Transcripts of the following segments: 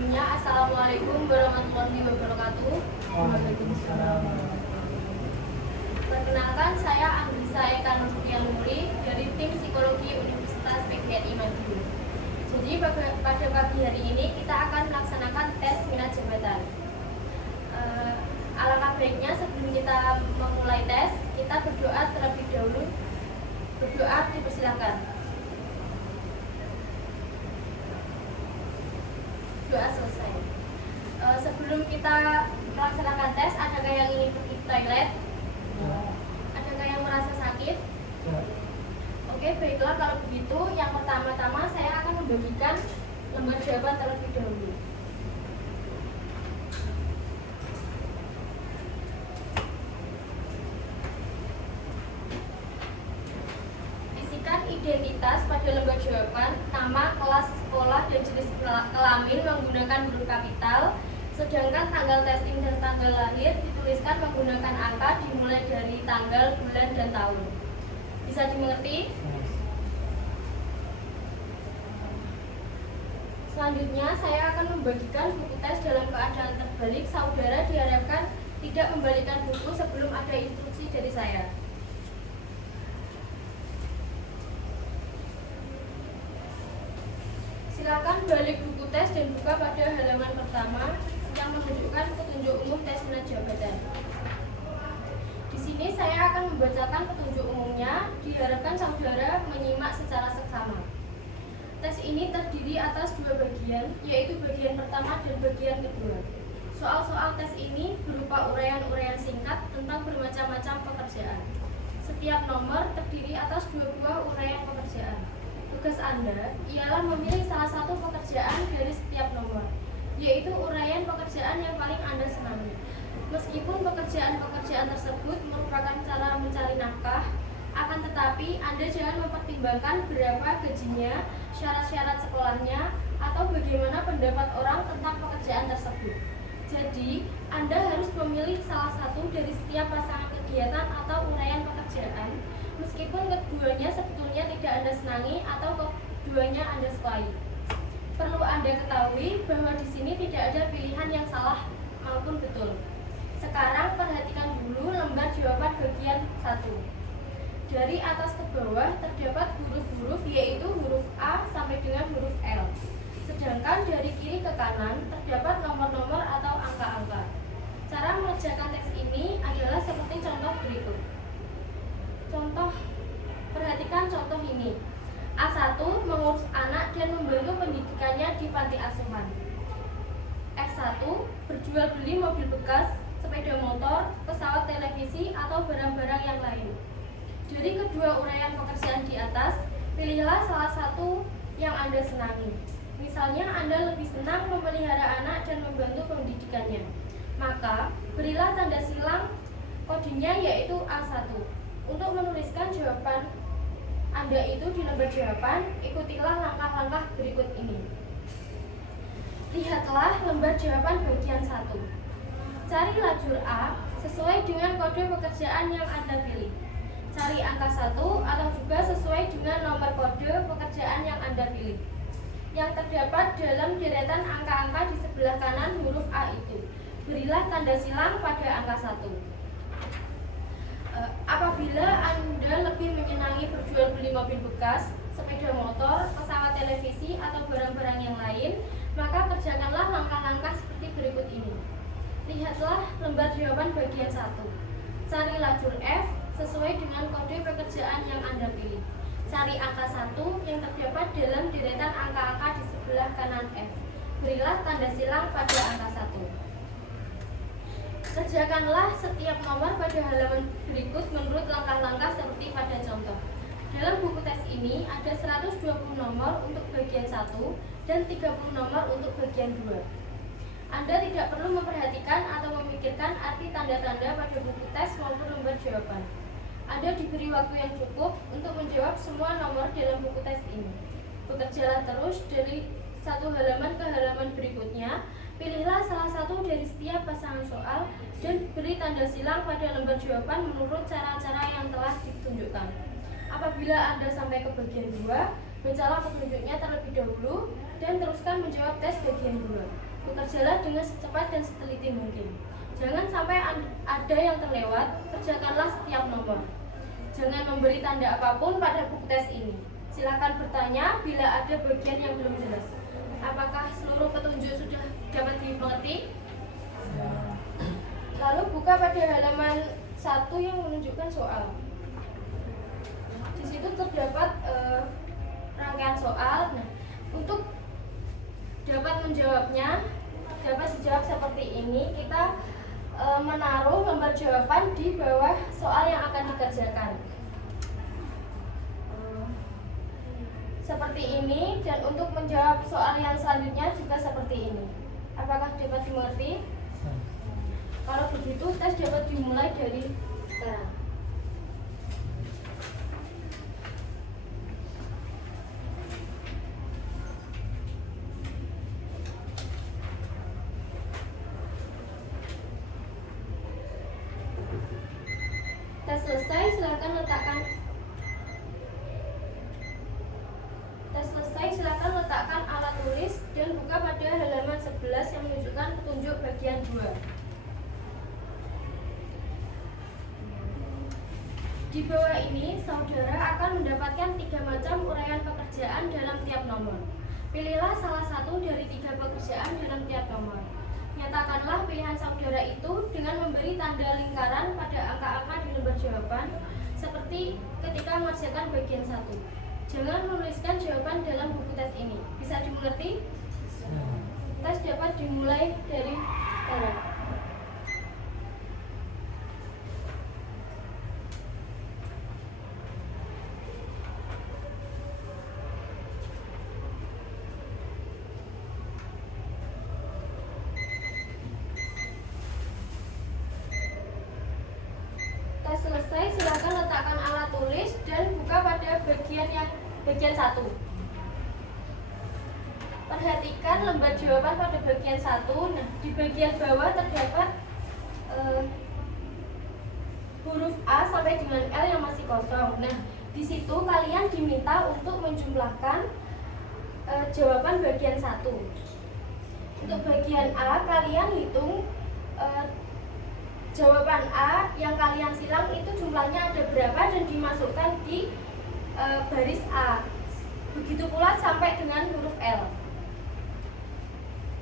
Sebelumnya, Assalamualaikum warahmatullahi wabarakatuh. Waalaikumsalam. Perkenalkan, saya Anggisa Eka Nurfianuri dari tim Psikologi Universitas PGRI Madiun. Jadi pada pagi hari ini kita akan melaksanakan tes minat jabatan. Alangkah baiknya sebelum kita memulai tes, kita berdoa terlebih dahulu. Berdoa dipersilakan. Doa selesai. Sebelum kita melaksanakan tes, adakah yang ingin pergi ke toilet? Ya. Adakah yang merasa sakit? Ya. Oke, baiklah kalau begitu. Yang pertama-tama saya akan membagikan lembar jawaban terlebih dahulu. Isikan identitas pada lembar jawaban, nama, kelas, sekolah, dan jenis kelamin menggunakan huruf kapital. Sedangkan tanggal testing dan tanggal lahir dituliskan menggunakan angka dimulai dari tanggal, bulan, dan tahun. Bisa dimengerti? Selanjutnya, saya akan membagikan buku tes dalam keadaan terbalik. Saudara diharapkan tidak membalikkan buku sebelum ada instruksi dari saya. Silakan balik buku tes dan buka pada halaman pertama yang menunjukkan petunjuk umum tes minat jabatan. Di sini saya akan membacakan petunjuk umumnya. Diharapkan saudara menyimak secara seksama. Tes ini terdiri atas dua bagian, yaitu bagian pertama dan bagian kedua. Soal-soal tes ini berupa uraian-uraian singkat tentang bermacam-macam pekerjaan. Setiap nomor terdiri atas dua buah uraian pekerjaan. Tugas Anda ialah memilih salah satu pekerjaan dari setiap nomor, yaitu uraian pekerjaan yang paling Anda senangi. Meskipun pekerjaan-pekerjaan tersebut merupakan cara mencari nafkah, akan tetapi Anda jangan mempertimbangkan berapa gajinya, syarat-syarat sekolahnya, atau bagaimana pendapat orang tentang pekerjaan tersebut. Jadi, Anda harus memilih salah satu dari setiap pasangan kegiatan atau uraian pekerjaan, meskipun keduanya sebetulnya tidak Anda senangi atau keduanya Anda sukai. Perlu Anda ketahui bahwa di sini tidak ada pilihan yang salah maupun betul. Sekarang perhatikan dulu lembar jawaban bagian 1. Dari atas ke bawah terdapat huruf-huruf, yaitu huruf A sampai dengan huruf L. Sedangkan dari kiri ke kanan terdapat nomor-nomor atau angka-angka. Cara mengerjakan teks ini adalah seperti contoh berikut. Perhatikan contoh ini. A1 mengurus anak dan membantu pendidikannya di panti asuhan. F1 berjual beli mobil bekas, sepeda motor, pesawat televisi, atau barang-barang yang lain. Dari kedua uraian pekerjaan di atas, pilihlah salah satu yang Anda senangi. Misalnya Anda lebih senang memelihara anak dan membantu pendidikannya. Maka, berilah tanda silang kodenya yaitu A1. Untuk menuliskan jawaban Anda itu di lembar jawaban, ikutilah langkah-langkah berikut ini. Lihatlah lembar jawaban bagian 1. Cari lajur A sesuai dengan kode pekerjaan yang Anda pilih. Cari angka 1 atau juga sesuai dengan nomor kode pekerjaan yang Anda pilih, yang terdapat dalam deretan angka-angka di sebelah kanan huruf A itu. Berilah tanda silang pada angka 1. Apabila Anda lebih menyenangi berjual beli mobil bekas, sepeda motor, pesawat televisi, atau barang-barang yang lain, maka kerjakanlah langkah-langkah seperti berikut ini. Lihatlah lembar jawaban bagian 1. Cari lajur F sesuai dengan kode pekerjaan yang Anda pilih. Cari angka 1 yang terdapat dalam deretan angka-angka di sebelah kanan F. Berilah tanda silang pada angka 1. Kerjakanlah setiap nomor pada halaman berikut menurut langkah-langkah seperti pada contoh. Dalam buku tes ini ada 120 nomor untuk bagian 1 dan 30 nomor untuk bagian 2. Anda tidak perlu memperhatikan atau memikirkan arti tanda-tanda pada buku tes maupun lembar jawaban. Anda diberi waktu yang cukup untuk menjawab semua nomor dalam buku tes ini. Bekerjalah terus dari satu halaman ke halaman berikutnya. Pilihlah salah satu dari setiap pasangan soal dan beri tanda silang pada lembar jawaban menurut cara-cara yang telah ditunjukkan. Apabila Anda sampai ke bagian 2, bacalah petunjuknya terlebih dahulu dan teruskan menjawab tes bagian 2. Bekerjalah dengan secepat dan seteliti mungkin. Jangan sampai ada yang terlewat, kerjakanlah setiap nomor. Jangan memberi tanda apapun pada buku tes ini. Silakan bertanya bila ada bagian yang belum jelas. Apakah seluruh petunjuk sudah dapat dimengerti? Lalu buka pada halaman 1 yang menunjukkan soal. Di situ terdapat rangkaian soal. Nah, untuk dapat menjawabnya, dapat dijawab seperti ini. Kita menaruh gambar jawaban di bawah soal yang akan dikerjakan. Seperti ini, dan untuk menjawab soal yang selanjutnya juga seperti ini. Apakah dapat dimengerti? Kalau begitu, tes dapat dimulai dari sekarang. Tes selesai, silakan letakkan alat tulis dan buka pada halaman 11 yang menunjukkan petunjuk bagian 2. Di bawah ini, saudara akan mendapatkan 3 macam uraian pekerjaan dalam tiap nomor. Pilihlah salah satu dari 3 pekerjaan dalam tiap nomor. Nyatakanlah pilihan saudara itu dengan memberi tanda lingkaran pada angka-angka di lembar jawaban, seperti ketika mengerjakan bagian 1. Jangan menuliskan jawaban dalam buku tes ini. Bisa dimengerti? Tes dapat dimulai dari sekarang. Selesai, silakan letakkan alat tulis dan buka pada bagian 1. Perhatikan lembar jawaban pada bagian 1. Nah, di bagian bawah terdapat huruf A sampai dengan L yang masih kosong. Nah, di situ kalian diminta untuk menjumlahkan jawaban bagian 1. Untuk bagian A, kalian hitung jawaban A yang kalian silang itu jumlahnya ada berapa dan dimasukkan di baris A. Begitu pula sampai dengan huruf L.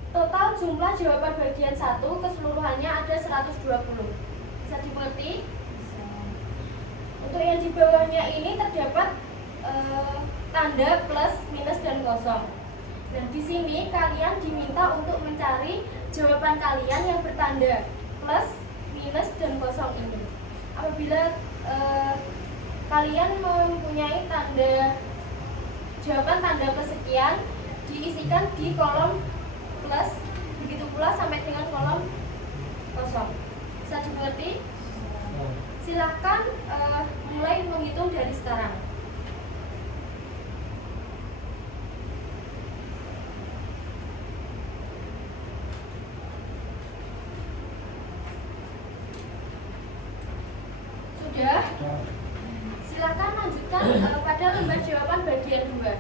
Total jumlah jawaban bagian 1 keseluruhannya ada 120. Bisa dimengerti? Untuk yang di bawahnya ini terdapat tanda plus, minus, dan kosong. Nah, di sini kalian diminta untuk mencari jawaban kalian yang bertanda plus, minus, dan kosong ini. Apabila kalian mempunyai jawaban tanda plus sekian, diisikan di kolom plus, begitu pula sampai dengan kolom kosong. Bisa dimengerti? Silahkan mulai menghitung dari sekarang. Sudah? Silakan lanjutkan pada lembar jawaban bagian 2.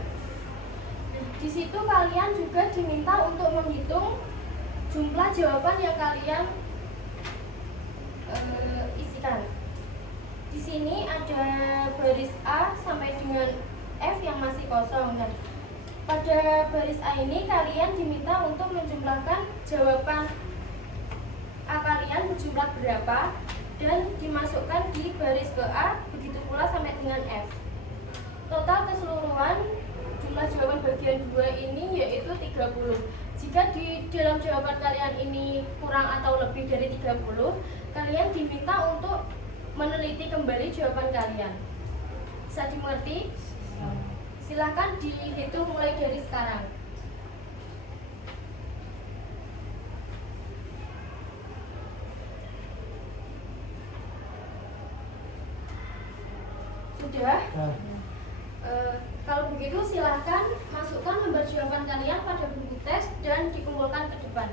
Di situ kalian juga diminta untuk menghitung jumlah jawaban yang kalian isikan. Di sini ada baris A sampai dengan F yang masih kosong. Dan pada baris A ini kalian diminta untuk menjumlahkan jawaban A kalian berjumlah berapa dan dimasukkan di baris ke A, begitu pula sampai dengan F. Total keseluruhan jumlah jawaban bagian 2 ini yaitu 30. Jika di dalam jawaban kalian ini kurang atau lebih dari 30, kalian diminta untuk meneliti kembali jawaban kalian. Bisa dimengerti? Silahkan dihitung mulai dari sekarang. Sudah? Kalau begitu silahkan masukkan lembar jawaban kalian pada buku tes dan dikumpulkan ke depan.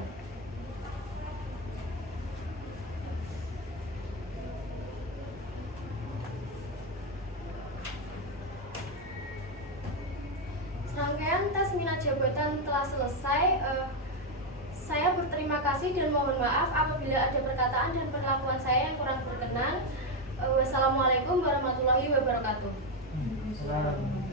Serangkaian tes minat jabatan telah selesai. Saya Terima kasih dan mohon maaf apabila ada perkataan dan perlakuan saya yang kurang berkenan. Wassalamualaikum warahmatullahi wabarakatuh. Salam.